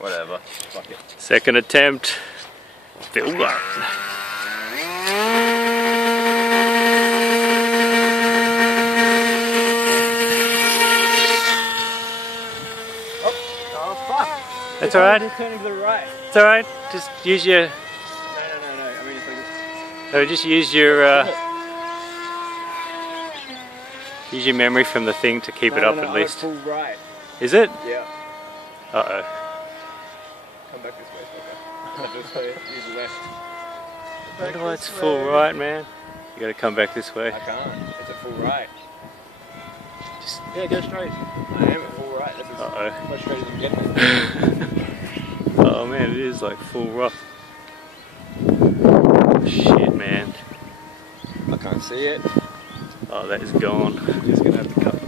Whatever. Fuck it. Second attempt. Still going. Oh fuck! That's alright. Just turning to the right. It's alright. Just use your. No. I mean, it's like. No, just use your. Use your memory from the thing to keep it up at least. Full right. Is it? Yeah. Uh oh. Come back this way, fucker. Come this way. Use the left. Oh, it's full right, man. You gotta come back this way. I can't. It's a full right. Just, Yeah, go straight. I am at full right. That's as much straight as I'm getting. oh man, it is like full rock. Oh, shit, man. I can't see it. Oh, that is gone. Just gonna have to cut